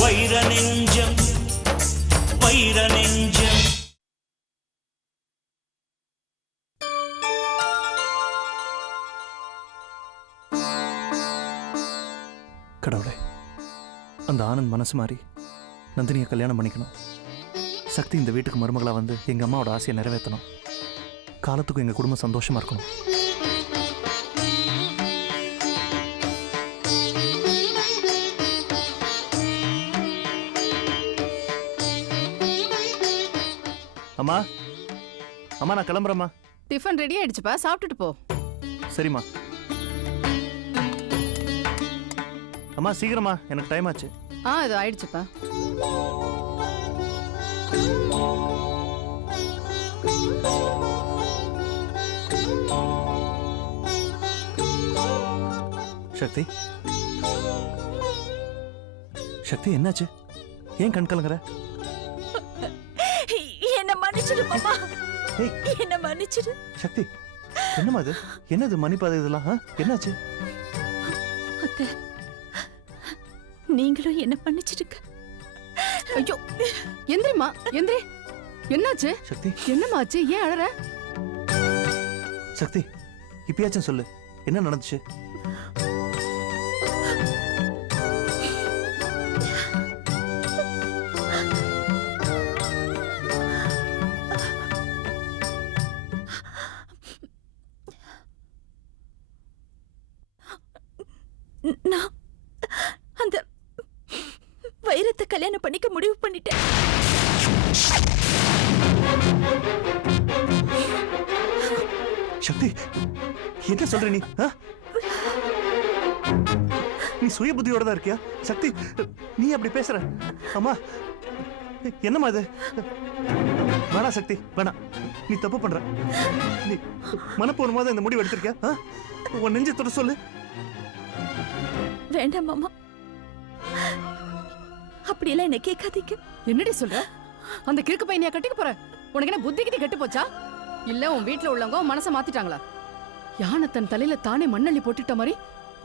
வைர நெஞ்சம் வைர நெஞ்சம். கடவுளே அந்த ஆனந்த் மனசு மாறி நந்தினியை கல்யாணம் பண்ணிக்கணும். சக்தி இந்த வீட்டுக்கு மருமகளாக வந்து எங்க அம்மாவோட ஆசையை நிறைவேற்றணும். காலத்துக்கும் எங்க குடும்பம் சந்தோஷமா இருக்கணும். அம்மா அம்மா நான் கிளம்புறேம்மா. டிஃபன் ரெடி ஆயிடுச்சுப்பா சாப்பிட்டுட்டு போ. சரிம்மா. அம்மா சீக்கிரமா எனக்கு டைம் ஆச்சு. ஆ இது ஆயிடுச்சுப்பா. சக்தி? சக்தி என்னாச்சு? ஏன் கண் கலங்குற? என்ன மன்னிச்சிடு மாமா. என்ன மன்னிச்சிடு. சக்தி என்னம்மா இது? என்னது மணிப்பாதை இதெல்லாம்? என்னாச்சு? அத்தை நீங்களும் என்ன மன்னிச்சிடுங்க. ஐயோ எந்திரிம்மா எந்திரி. என்னாச்சு? சக்தி. என்னமாச்சு ஏன் அழற? சக்தி இப்பயாச்சும் சொல்லு. என்ன நடந்துச்சு? நான் அந்த வைரத்தை கல்யாணம் பண்ணிக்க முடிவு பண்ணிட்டேன். சக்தி என்ன சொல்ற நீ? ஆ? நீ சுய புத்தியோட தான் இருக்கியா? சக்தி நீ அப்படி பேசுற. அம்மா என்னம்மா இது? வேணா சக்தி வேணா. நீ தப்பு பண்ற. நீ மனப்பூர்வமா இந்த முடிவு எடுத்திருக்கியா? உன் நெஞ்சத்தோட சொல்லு. வேண்டாம் மாமா. அப்படியெல்லாம் என்ன கேட்காதீங்க. என்னடி சொல்ற? அந்த கிறுக்கு பையனையா கட்டிக்க போற? உனக்கு என்ன புத்தி கிட்டி கெட்டு போச்சா? இல்ல உன் வீட்ல உள்ளவங்க உன் மனசை மாத்திட்டாங்களா? யானை தன் தலையில தானே மண்ணள்ளி போட்டுட்ட மாதிரி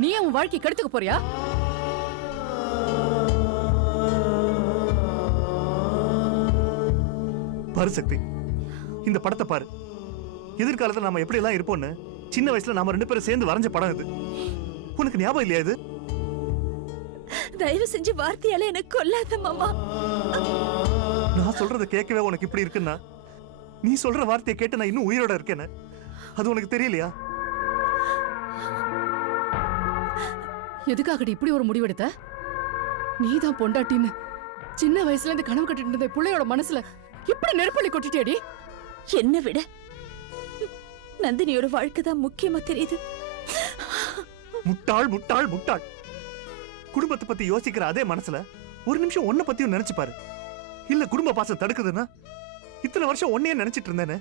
நீயே உன் வாழ்க்கை கெடுத்துக்க போறியா? பாரு சக்தி இந்த படத்தை பாரு. எதிர்காலத்துல நாம எப்படி எல்லாம் இருப்போம்னு சின்ன வயசுல நாம ரெண்டு பேரும் சேர்ந்து வரைஞ்ச படம் இது. உனக்கு ஞாபகம் இல்லையா இது? தயவு செஞ்சு வார்த்தையால எனக்கு கொல்லாத மாமா. நான் சொல்றத கேட்கவே உனக்கு இப்படி இருக்குன்னா? நீ சொல்ற வார்த்தையை கேட்டு நான் இன்னும் உயிரோட இருக்கேன்னு அது உனக்கு தெரியலையா? எதுக்காகடி இப்படி ஒரு முடிவெடுத்த? நீதான் பொண்டாட்டின்னு. சின்ன வயசுல இருந்து கனவு கட்டிட்டு இருந்த பிள்ளையோட மனசுல இப்படி நெருப்பள்ளி கொட்டிட்டியடி என்ன விட நந்தினியோட வாழ்க்கை தான் முக்கியமா தெரியுது. முட்டாள் முட்டாள் முட்டாள். குடும்பத்தை பத்தி யோசிக்கிற அதே மனசுல ஒரு நிமிஷம் உன்னை பத்தியும் நினைச்சு பாரு இல்ல குடும்ப பாசம் தடுக்குதுன்னா இத்தனை வருஷம் உன்னையே நினைச்சிட்டு இருந்தேனே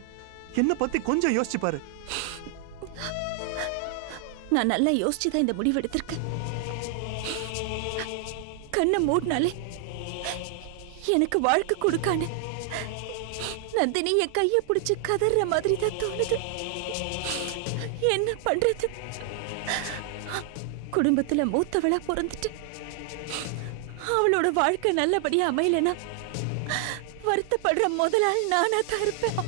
என்ன பத்தி கொஞ்சம் யோசிச்சு பாரு நான் நல்லா யோசிச்சு தான் இந்த முடிவு எடுத்திருக்கேன். கண்ணை மூடினாலே எனக்கு வாழ்க்கை கொடுக்கானு நந்தினி என் கையை பிடிச்சு கதற மாதிரி தான் தோணுது. என்ன பண்றது? குடும்பத்துல மூத்தவளா பிறந்துட்டு அவளோட வாழ்க்கை நல்லபடியா அமையலனா வருத்தப்படுற முதலாள் நானா தான் இருப்பேன்.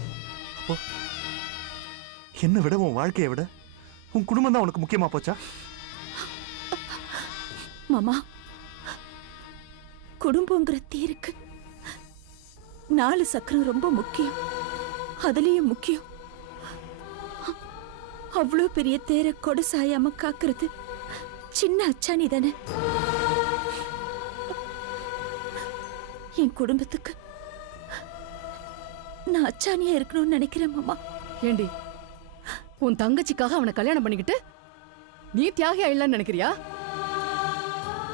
என்னை விட உன் வாழ்க்கையை விட உன் குடும்பம் தான் உனக்கு முக்கியமா போச்சா? மாமா குடும்பங்கிற தேருக்கு நாலு சக்கரம் ரொம்ப முக்கியம். அதுலயும் முக்கியம். அவ்வளோ பெரிய தேரை கொடை சாயாம காக்குறது சின்ன அச்சாணி தானே. என் குடும்பத்துக்கு. நான் அச்சானியா இருக்கணும்னு நினைக்கிறேன் மாமா. ஏண்டி உன் தங்கச்சிக்காக அவனை கல்யாணம் பண்ணிக்கிட்டு நீ தியாகி ஆயிடலான்னு நினைக்கிறியா?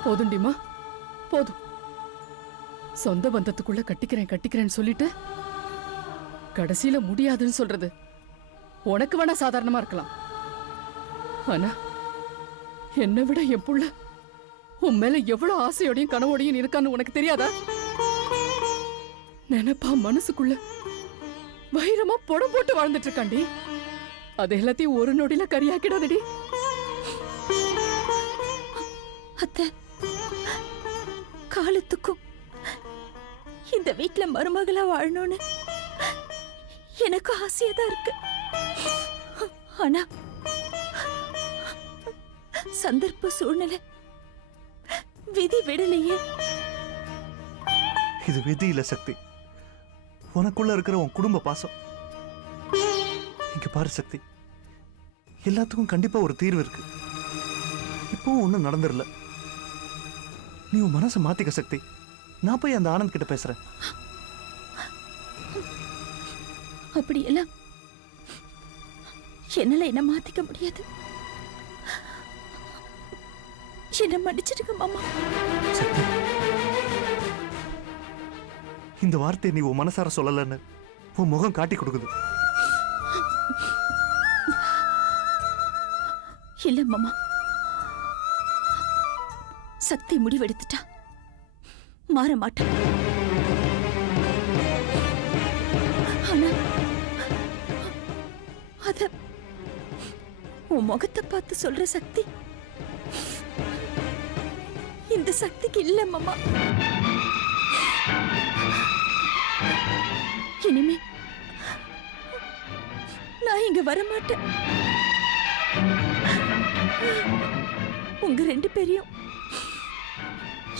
போதுண்டிமா போதும். சொந்த பந்தத்துக்குள்ள கட்டிக்கிறேன் கட்டிக்கிறேன்னு சொல்லிட்டு கடைசியில முடியாதுன்னு சொல்றது. உனக்கு வேணா சாதாரணமா இருக்கலாம். ஆனா என்னை விட என் புள்ள உன் மேல எவ்வளவு ஆசையோடையும் கனவோடையும் இருக்கான்னு உனக்கு தெரியாதா? நினைப்பா மனசுக்குள்ள. வைரமா புடம் போட்டு வாழ்ந்துட்டு இருக்காண்டி. அது எல்லாத்தையும் ஒரு நொடியில கரியாக்கிடாதடி. அத்தை காலத்துக்கும் இந்த வீட்ல மருமகளா வாழணும்னு எனக்கு ஆசையா தான் இருக்கு. ஆனா சந்தர்ப்ப சூழ்நிலை விதி விடலையே. இது விதி இல்ல சக்தி. உனக்குள்ள இருக்கிற உன் குடும்ப பாசம். இங்க பாரு சக்தி. எல்லாத்துக்கும் கண்டிப்பா ஒரு தீர்வு இருக்கு. இப்பவும் ஒண்ணும் நடந்துடல. நீ உன் மனசை மாத்திக்க சக்தி. நான் போய் அந்த ஆனந்த் கிட்ட பேசுறேன். அப்படி எல்லாம் என்னால என்ன மாத்திக்க முடியாது. என்ன மன்னிச்சிடுங்க மாமா. இந்த வார்த்தை நீ உன் மனசார சொல்லலன்னு உன் முகம் காட்டி கொடுக்குது. இல்ல மாமா. சக்தி முடிவெடுத்துட்டா. மாற மாட்டான் ஆனா அத உன் முகத்தை பார்த்து சொல்ற சக்தி இந்த சக்திக்கு இல்ல மாமா. இனிமே நான் இங்க வர மாட்டேன் உங்க ரெண்டு பேரையும்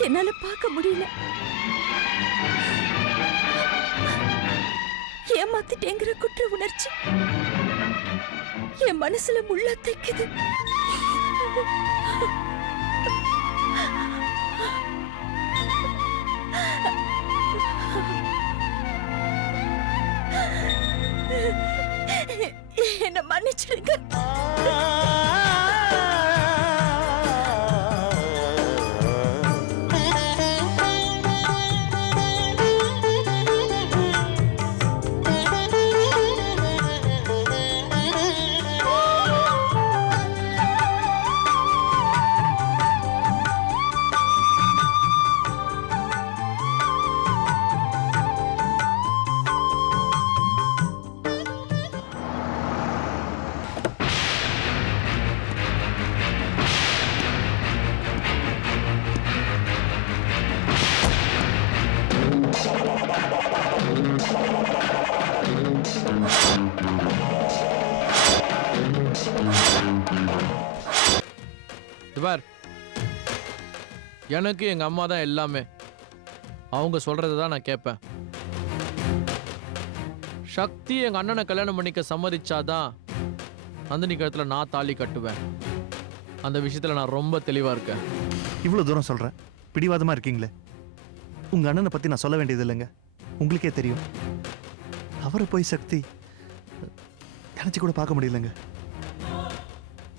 என்னால பார்க்க முடியல. ஏமாத்திட்டேங்கிற குற்ற உணர்ச்சி என் மனசுல முள்ள தைக்குது என்ன மன்னிச்சிருங்க எனக்கு எங்கள் அம்மா தான் எல்லாமே. அவங்க சொல்கிறத தான் நான் கேட்பேன். சக்தி எங்கள் அண்ணனை கல்யாணம் பண்ணிக்க சம்மதிச்சாதான் நந்தினி கழுத்துல நான் தாலி கட்டுவேன். அந்த விஷயத்தில் நான் ரொம்ப தெளிவாக இருக்கேன். இவ்வளோ தூரம் சொல்கிறேன் பிடிவாதமாக இருக்கீங்களே. உங்கள் அண்ணனை பற்றி நான் சொல்ல வேண்டியது இல்லைங்க. உங்களுக்கே தெரியும். அவரை போய் சக்தி நினச்சி கூட பார்க்க முடியலங்க.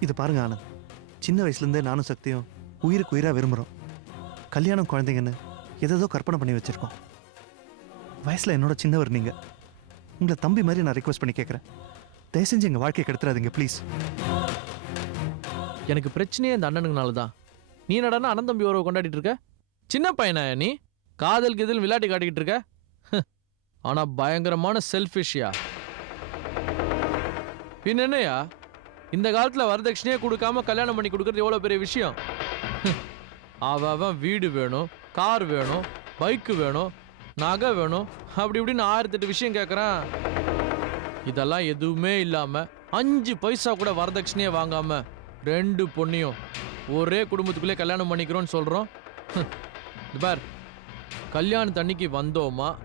இது பாருங்க ஆனந்த். சின்ன வயசுலேருந்தே நானும் சக்தியும் உயிருக்கு உயிராக விரும்புகிறோம் கல்யாணம் குழந்தைங்கன்னு எதேதோ கற்பனை பண்ணி வச்சுருக்கோம். வயசில் என்னோட சின்னவர் நீங்கள் உங்களை தம்பி மாதிரி நான் ரிக்வஸ்ட் பண்ணி கேட்குறேன் தயவு செஞ்சு எங்கள் வாழ்க்கையை கெடுத்துறாதீங்க ப்ளீஸ் எனக்கு பிரச்சனையே இந்த அண்ணனுங்கனால தான் நீ என்னடான்னா அண்ணன் தம்பி உறவை கொண்டாடிட்டு இருக்க? சின்ன பையனா நீ? காதல் கிதல் விளையாட்டு காட்டிக்கிட்டு இருக்க? ஆனால் பயங்கரமான செல்ஃபிஷ்யா பின் என்னையா? இந்த காலத்தில் வரதட்சணையே கொடுக்காம கல்யாணம் பண்ணி கொடுக்கறது எவ்வளோ பெரிய விஷயம்? அவன் அவன் வீடு வேணும் கார் வேணும் பைக்கு வேணும் நகை வேணும். அப்படி இப்படின்னு ஆயிரத்தெட்டு விஷயம் கேட்குறான் இதெல்லாம் எதுவுமே இல்லாமல் அஞ்சு பைசா கூட வரதட்சணையே வாங்காம ரெண்டு பொண்ணையும் ஒரே குடும்பத்துக்குள்ளே கல்யாணம் பண்ணிக்கிறோன்னு சொல்கிறோம் பார் கல்யாணத்தன்னைக்கு வந்தோமா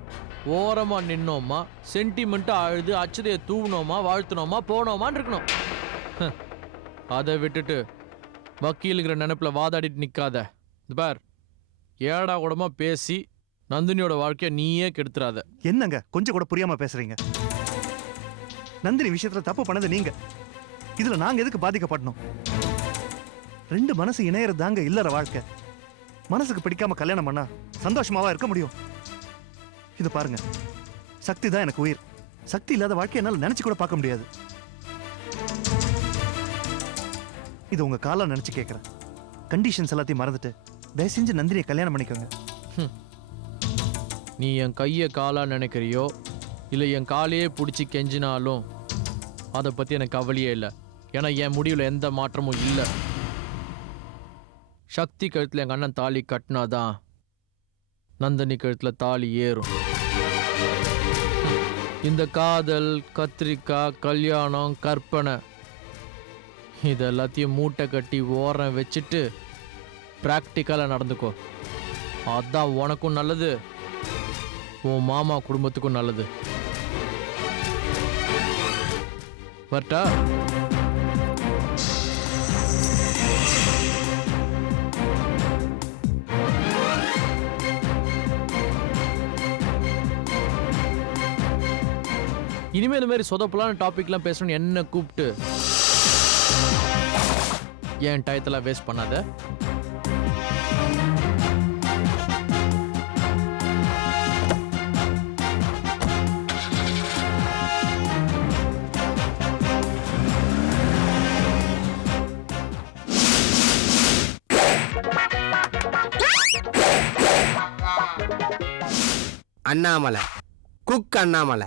ஓரமாக நின்னோமா சென்டிமெண்ட்டாக அழுது அச்சதையை தூவினோமா வாழ்த்துனோமா போனோமான்னு இருக்கணும். அதை விட்டுட்டு வக்கீலுங்கிற நினப்பில் வாதாடிட்டு நிற்காத பார் ஏடா கூடமா பேசி நந்தினியோட வாழ்க்கையை நீயே கெடுத்துறாத. என்னங்க? கொஞ்சம் கூட புரியாம பேசுறீங்க. நந்தினி விஷயத்துல தப்பு பண்ணது நீங்க. இதுல நாங்க எதுக்கு பாதிக்கப்படணும்? ரெண்டு மனசு இணையறது தாங்க இல்லற வாழ்க்கை. மனசுக்கு பிடிக்காம கல்யாணம் பண்ணா சந்தோஷமாவா இருக்க முடியும். இது பாருங்க. சக்தி தான் எனக்கு உயிர். சக்தி இல்லாத வாழ்க்கை என்னால நினைச்சு கூட பார்க்க முடியாது. இது உங்க காலம் நினைச்சு கேட்கறேன் கண்டிஷன்ஸ் எல்லாத்தையும் மறந்துட்டு தயவு செஞ்சு நந்தினியை கல்யாணம் பண்ணிக்கோங்க. நீ என் கையை காலாக நினைக்கிறியோ? இல்லை என் காலையே பிடிச்சி கெஞ்சினாலும் அதை பற்றி எனக்கு கவலையே இல்லை. ஏன்னா என் முடிவில் எந்த மாற்றமும் இல்லை. சக்தி கழுத்தில் எங்கள் அண்ணன் தாலி கட்டினாதான் நந்தினி கழுத்தில் தாலி ஏறும். இந்த காதல் கத்திரிக்காய் கல்யாணம் கற்பனை இது எல்லாத்தையும் மூட்டை கட்டி ஓரம் வச்சுட்டு ப்ராக்டிக்கலாக நடந்துக்கோ. அதான் உனக்கும் நல்லது. உன் மாமா குடும்பத்துக்கும் நல்லது. வரட்டா? இனிமே இந்த மாதிரி சொதப்பலான டாபிக்லாம் பேசணும்னு என்ன கூப்பிட்டு? என் டயத்தெல்லாம் வேஸ்ட் பண்ணாத? அண்ணாமலை. குக் அண்ணாமலை.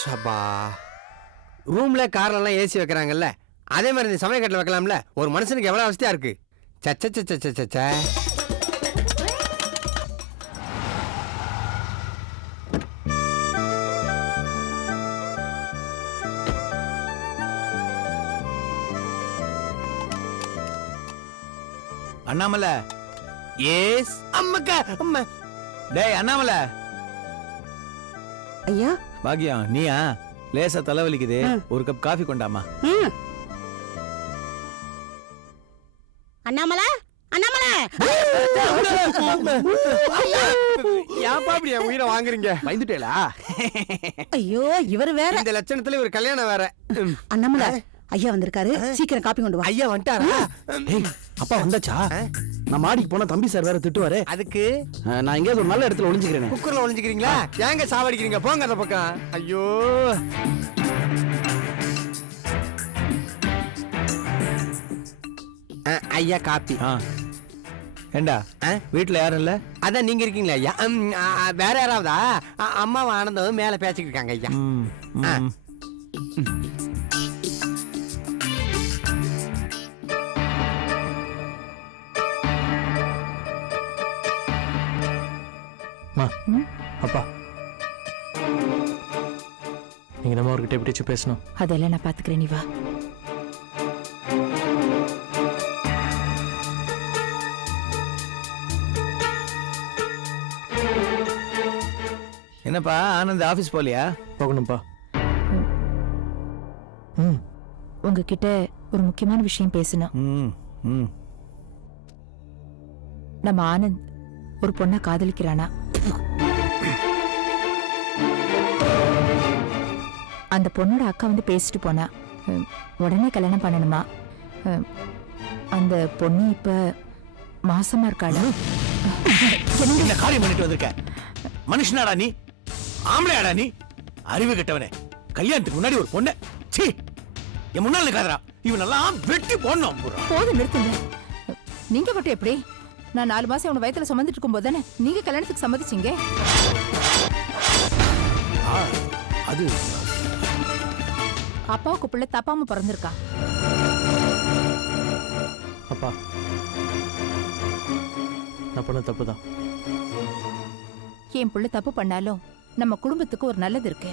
ஷபா ரூம்ல கார்லலாம் ஏசி வைக்கிறாங்கல்ல அதே மாதிரி இந்த சமயக்கட்டில் வைக்கலாம்ல ஒரு மனுஷனுக்கு எவ்வளோ அவஸ்தையா இருக்கு? சச்ச சச்ச சச்ச அண்ணாமலை. ஏஸ் அம்மக்கா அம்மா. டேய் அண்ணாமலை. ஐயா. பாக்கியம் நீயா? லேசா தலைவலிக்குது. ஒரு கப் காஃபி கொண்டாமா. அண்ணாமலை அண்ணாமலை. ஏன்ப்பா இப்படி என் உயிரை வாங்குறீங்க? பயந்துட்டேலா ஐயோ இவர் வேற. இந்த லட்சணத்துல ஒரு கல்யாணம் வேற. அண்ணாமலை ஐயா வந்திருக்காரு. சீக்கிரம் காப்பி கொண்டு வா. ஐயா வந்துட்டாரா? அப்பா வந்தாச்சா? நான் மாடிக்கு போனா தம்பி சார் வேற திட்டுவாரு. அதுக்கு? நான் எங்கேயாவது ஒரு நல்ல இடத்துல ஒளிஞ்சுக்கிறேனே. குக்கர்ல ஒளிஞ்சுக்கிறீங்களா? ஏங்க சாவடிக்கிறீங்க? போங்க அந்த பக்கம். ஐயோ. ஐயா காப்பி. ஆ. ஏண்டா? ஆ? வீட்ல யாரும் இல்ல? அதான் நீங்க இருக்கீங்களா ஐயா? ஆ, ஆ, வேற யாராவதா? அம்மாவும் ஆனந்தவும் மேல பேசிக்கிட்டு இருக்காங்க ஐயா. ம், ஆ. ம். மா அப்பா. நீங்க நம்ம அவர்கிட்ட எப்படி பேசணும்? அதெல்லாம் நான் பாத்துக்கிறேன் நீ வா. என்னப்பா ஆனந்த் ஆபீஸ் போலியா போகணும்ப்பா. ம். உங்ககிட்ட ஒரு முக்கியமான விஷயம் பேசணும். ம் ம். நம்ம ஆனந்த் ஒரு பொண்ணை காதலிக்கிறானா? அந்த பொண்ணோட அக்கா வந்து பேசிட்டு போனா உடனே கல்யாணம் பண்ணணுமா? அந்த பொண்ணு இப்ப மாசமா இருக்காளா என்ன காரியம் பண்ணிட்டு வந்திருக்க? மனுஷனாடா நீ? ஆம்பளையாடா நீ? அறிவு கெட்டவனே. கல்யாணத்துக்கு முன்னாடி ஒரு பொண்ணு சீ என் முன்னாள் நிக்காதடா. இவனெல்லாம் வெட்டி போடணும். போதும் நிறுத்துங்க. நீங்க மட்டும் எப்படி? நான் நாலு மாசம் உன வயித்துல சுமந்துட்டு இருக்கும்போது தானே? நீங்க கல்யாணத்துக்கு சம்மதிச்சீங்க. ஆ, அது அப்பாவுக்கு பிள்ளை தப்பாம பிறந்திருக்கா. அப்பா நான் பண்ண தப்பு தான் என் புள்ள தப்பு பண்ணாலும் நம்ம குடும்பத்துக்கு ஒரு நல்லது இருக்கு.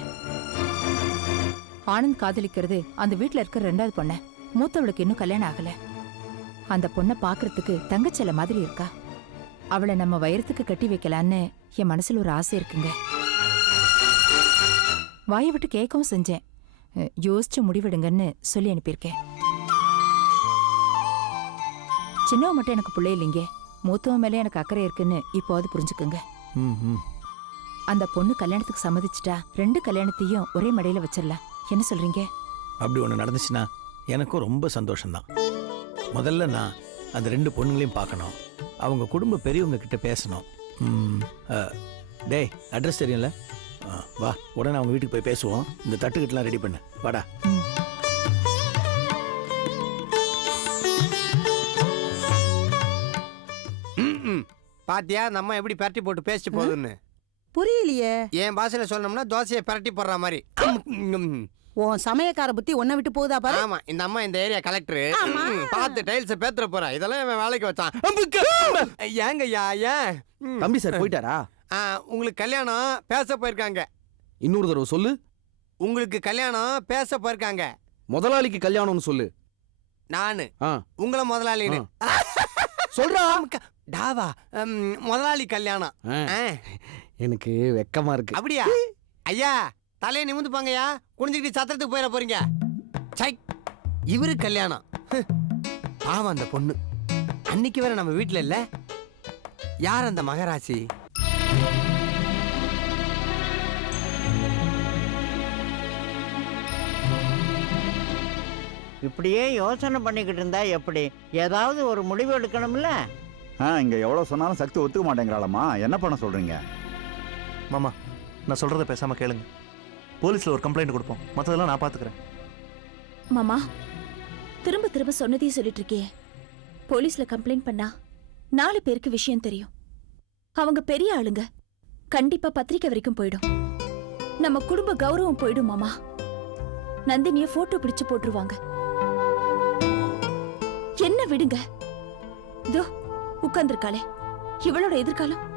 ஆனந்த் காதலிக்கிறது அந்த வீட்ல இருக்கிற ரெண்டாவது பொண்ண. மூத்தவளுக்கு இன்னும் கல்யாணம் ஆகல. அந்த பொண்ணை பாக்குறதுக்கு தங்கச்சல மாதிரி இருக்கா? அவளை நம்ம வயிறத்துக்கு கட்டி வைக்கலான்னு என் மனசுல ஒரு ஆசை இருக்குங்க. வாயை விட்டு கேட்கவும் செஞ்சேன். யோசிச்சு முடிவெடுங்கன்னு சொல்லி அனுப்பியிருக்கேன். சின்னவ மட்டும் எனக்கு பிள்ளை இல்லைங்க. மூத்தவன் மேலே எனக்கு அக்கறை இருக்குன்னு இப்போது புரிஞ்சுக்குங்க. அந்த பொண்ணு கல்யாணத்துக்கு சம்மதிச்சிட்டா ரெண்டு கல்யாணத்தையும் ஒரே மடையில வச்சிடலாம் என்ன சொல்றீங்க? அப்படி ஒன்று நடந்துச்சுன்னா எனக்கும் ரொம்ப சந்தோஷம்தான். முதல்ல நான் அந்த ரெண்டு பொண்ணுங்களையும் பார்க்கணும். அவங்க குடும்ப பெரியவங்க கிட்ட பேசணும். டேய் அட்ரஸ் தெரியும்ல? வா உடனே அவங்க வீட்டுக்கு போய் பேசுவோம். இந்த தட்டுக்கிட்டலாம் ரெடி பண்ணு. வாடா. பாத்தியா நம்ம எப்படி பரட்டி போட்டு பேசிட்டு போகுதுன்னு? புரியலையே. என் பாஷையில சொன்னோம்னா தோசையை பரட்டி போடுற மாதிரி. உன் சமயக்கார புத்தி உன்னை விட்டு போகுதா பாரு? ஆமா இந்த அம்மா இந்த ஏரியா கலெக்டர் ஆமா. பார்த்து டைல்ஸ் பேத்துற போறா. இதெல்லாம் இவன் வேலைக்கு வச்சான். ஏங்க ஐயா ஏன். தம்பி சார் போயிட்டாரா? ஆ, உங்களுக்கு கல்யாணம் பேச போயிருக்காங்க. இன்னொரு தடவை சொல்லு. உங்களுக்கு கல்யாணம் பேச போயிருக்காங்க. முதலாளிக்கு கல்யாணம்னு சொல்லு. நானு. ஆ. உங்களை முதலாளின்னு. சொல்றா. டாவா முதலாளி கல்யாணம். ஆ, ஆ, எனக்கு வெக்கமா இருக்கு. அப்படியா? ஐயா தலையை நிமிந்து பாங்கய்யா. குனிஞ்சுக்கிட்டு சத்திரத்துக்கு போயிட போறீங்க. சை இவரு கல்யாணம். பாவம் அந்த பொண்ணு. அன்னைக்கு வேற நம்ம வீட்ல இல்ல. யார் அந்த மகராசி? இப்படியே யோசனை பண்ணிக்கிட்டு இருந்தா எப்படி? ஏதாவது ஒரு முடிவு எடுக்கணும்ல? ஆ இங்க எவ்வளவு சொன்னாலும் சக்தி ஒத்துக்க மாட்டேங்கிறாளம்மா. என்ன பண்ண சொல்றீங்க? மாமா நான் சொல்றத பேசாம கேளுங்க. போலீஸ்ல ஒரு கம்ப்ளைண்ட் கொடுப்போம். மற்றதெல்லாம் நான் பாத்துக்கிறேன். மாமா திரும்ப திரும்ப சொன்னதையே சொல்லிட்டு இருக்கியே போலீஸ்ல கம்ப்ளைண்ட் பண்ணா நாலு பேருக்கு விஷயம் தெரியும். அவங்க பெரிய ஆளுங்க. கண்டிப்பா பத்திரிக்கை வரைக்கும் போயிடும். நம்ம குடும்ப கௌரவம் போயிடும் மாமா. நந்தினிய போட்டோ பிடிச்சு போட்டுருவாங்க. என்ன விடுங்க? இதோ உட்கார்ந்துருக்காளே. இவளோட எதிர்காலம்.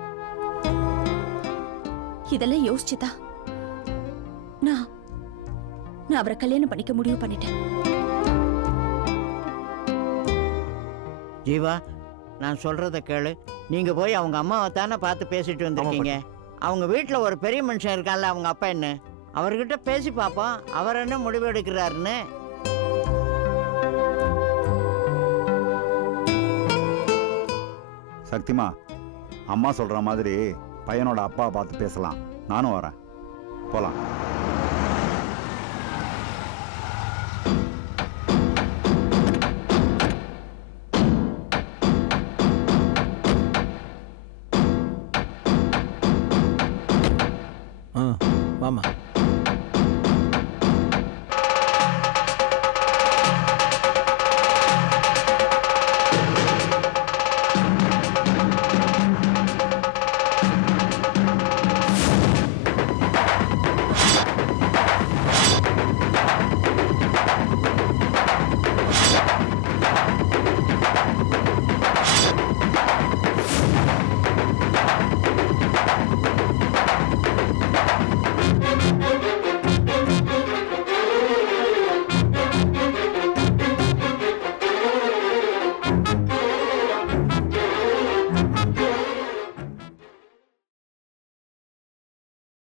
இதெல்லாம் யோசிச்சுதான். நான் நான் அவரை கல்யாணம் பண்ணிக்க முடிவு பண்ணிட்டேன். ஜீவா நான் சொல்றத கேளு. நீங்க போய் அவங்க அம்மாவை தானே பார்த்து பேசிட்டு வந்திருக்கீங்க. அவங்க வீட்டில் ஒரு பெரிய மனுஷன் இருக்கான்ல அவங்க அப்பா என்ன? அவர்கிட்ட பேசி பார்ப்போம் அவர் என்ன முடிவு எடுக்கிறாருன்னு. சக்திமா அம்மா சொல்ற மாதிரி பையனோட அப்பா பார்த்து பேசலாம். நானும் வரேன். போலாம்.